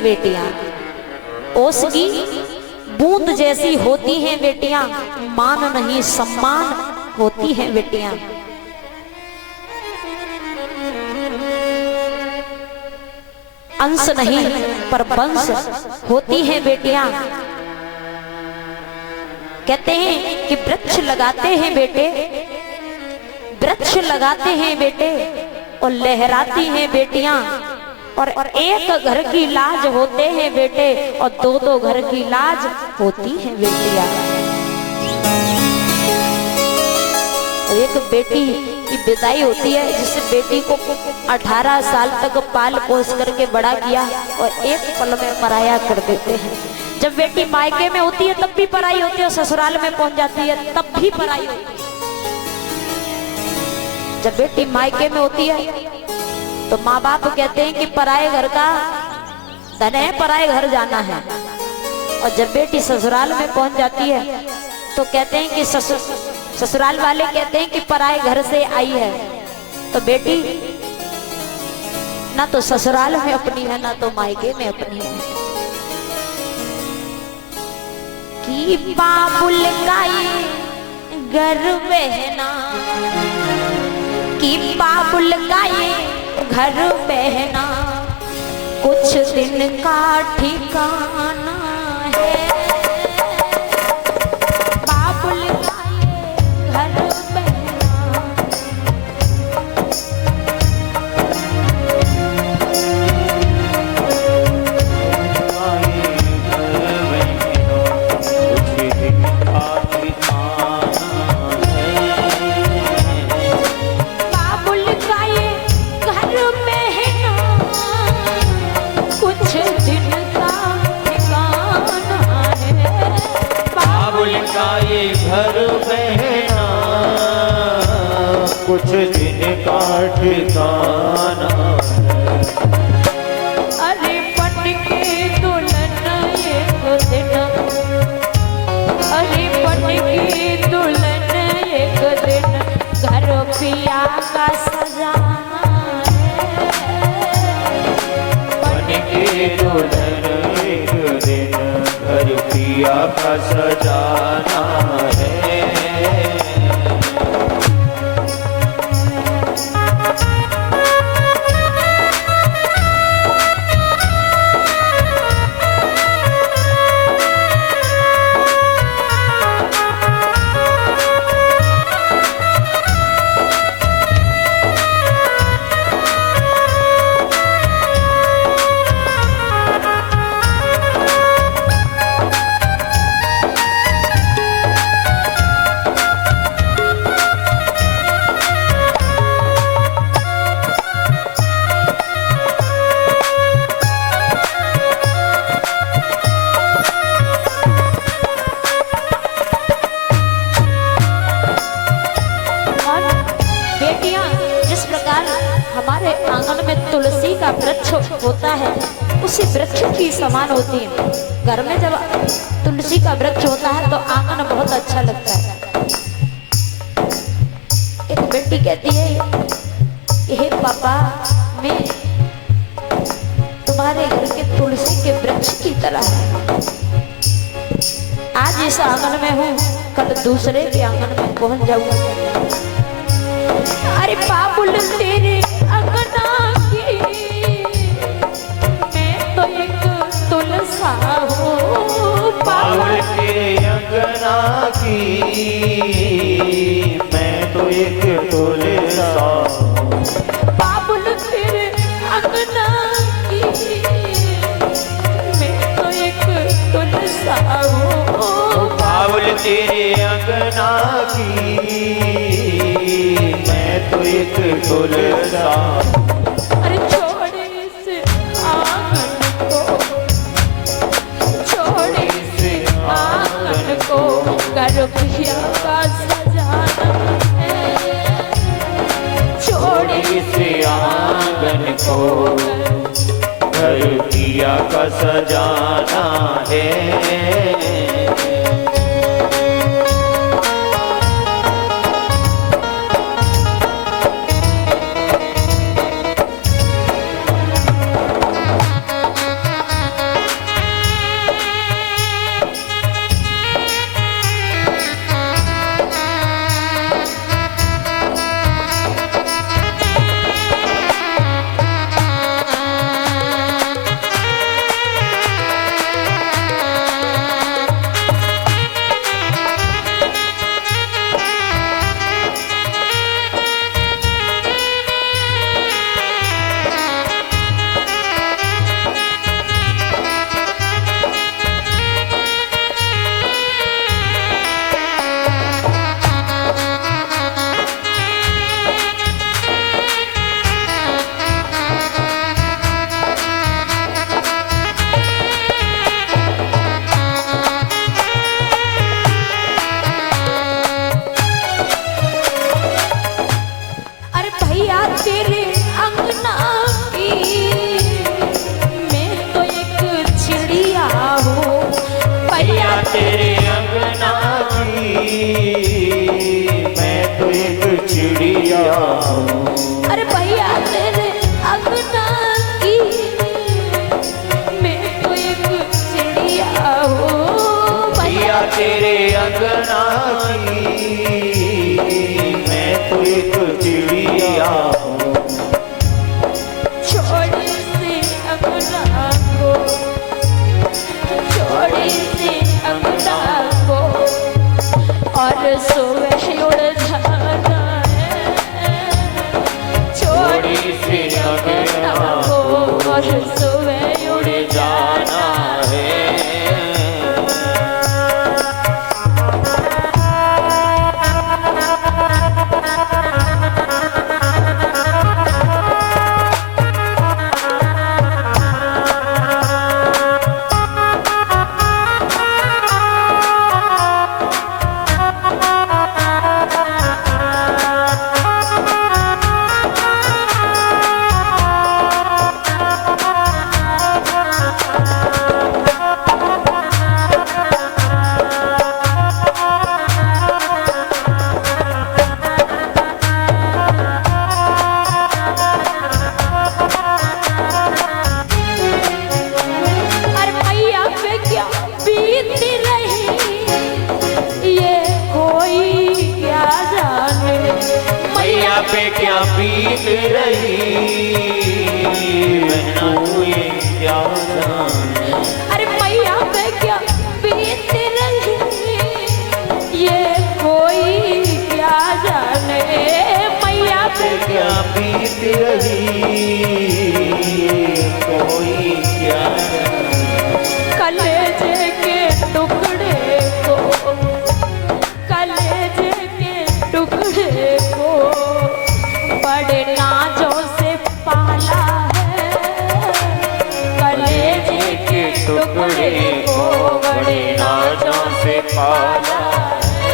हैं बेटियां, ओस की बूंद जैसी होती हैं बेटियां, मान नहीं सम्मान होती हैं बेटियां। अंश नहीं पर वंश होती हैं बेटियां। कहते हैं कि वृक्ष लगाते हैं बेटे, वृक्ष लगाते हैं बेटे और लहराती हैं बेटियां, और एक घर की लाज होते हैं बेटे और दो दो घर की लाज होती हैं बेटियां। एक बेटी की विदाई होती है जिससे बेटी को 18 साल तक पाल पोस करके बड़ा किया और एक पल में पराया कर देते हैं। जब बेटी मायके में होती है तब भी पराई होती है, ससुराल में पहुंच जाती है तब भी पराई होती है। जब बेटी मायके में होती है तो माँ बाप कहते हैं कि पराए घर का धन है, पराए घर जाना है, और जब बेटी ससुराल में पहुंच जाती है तो कहते हैं कि ससुराल वाले कहते हैं कि पराए घर से आई है। तो बेटी ना तो ससुराल में अपनी है ना तो मायके में अपनी है। कि बाबुल का ये घर बहना, कि बाबुल का ये घर बहना कुछ दिन का ठिकाना है। बाबुल का ये घर बहना, बाबुल का ये घर बहना कुछ दिन का ठिकाना है। बाबुल का ये घर बहना कुछ दिन का ठिकाना है। अरे बन के दुल्हन एक दिन, अरे बन के दुल्हन एक दिन घर पिया का सजाना है। बन के दुल्हन एक दिन घर पिया का सजाना है। और बेटियां जिस प्रकार हमारे आंगन में तुलसी का वृक्ष होता है उसी वृक्ष की समान होती है। घर में जब तुलसी का वृक्ष होता है तो आंगन बहुत अच्छा लगता है। एक बेटी कहती है, हे पापा मैं तुम्हारे घर के तुलसी के वृक्ष की तरह है। आज इस आंगन में हूँ, कल दूसरे के आंगन में पहुंच जाऊंगा। अरे बाबुल तेरे अंगना की मैं तो एक तुलसा हूँ। बाबुल तेरे अंगना की मैं तो एक तुलसा हूँ। बाबुल तेरे अंगना की मैं तो एक तुलसा हूँ। बाबुल तेरे अंगना की मैं तो एक तुलसा हूँ। अरे छोड़े इस आंगन को, छोड़े इस आंगन को घर पिया का सजाना है। छोड़े इस आंगन को घर पिया का सजाना है। तेरे अंगना की मैं तो एक चिड़िया हूँ। अरे भैया तेरे अंगना की मैं तो एक चिड़िया हूँ। भैया तेरे अंगना की मैं तो एक चिड़िया हूँ। छोड़ी से अंगना को, छोड़ी से अंगना को और सुबह उड़ जाना है। छोड़ी से अंगना को और सुबह उड़ जाना है। पे क्या बीत रही तू ये क्या जाने। अरे मैया पे क्या बीत रही ये कोई क्या जाने। मैया पे क्या बीत रही कोई क्या जाने। कलेजे के टुकड़े को, कलेजे के टुकड़े को बड़े नाजों से पाला है। कलेजे के टुकड़े को बड़े नाजों से पाला है।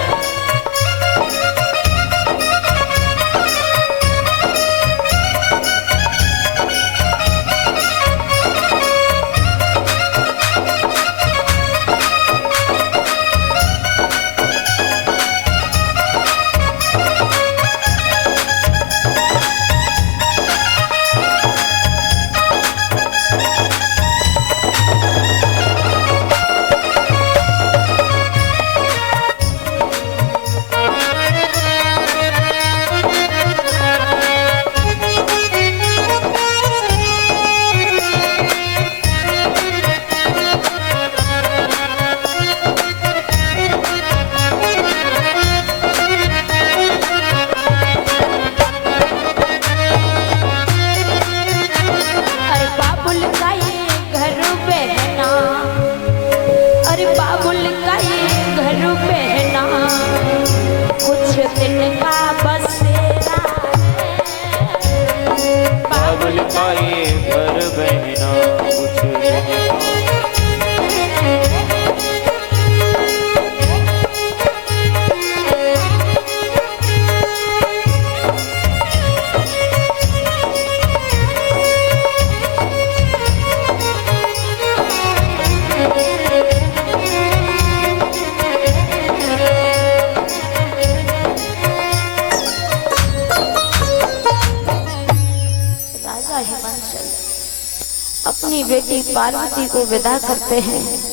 बाबुल का ये घर बहना कुछ अपनी बेटी पार्वती को विदा करते हैं।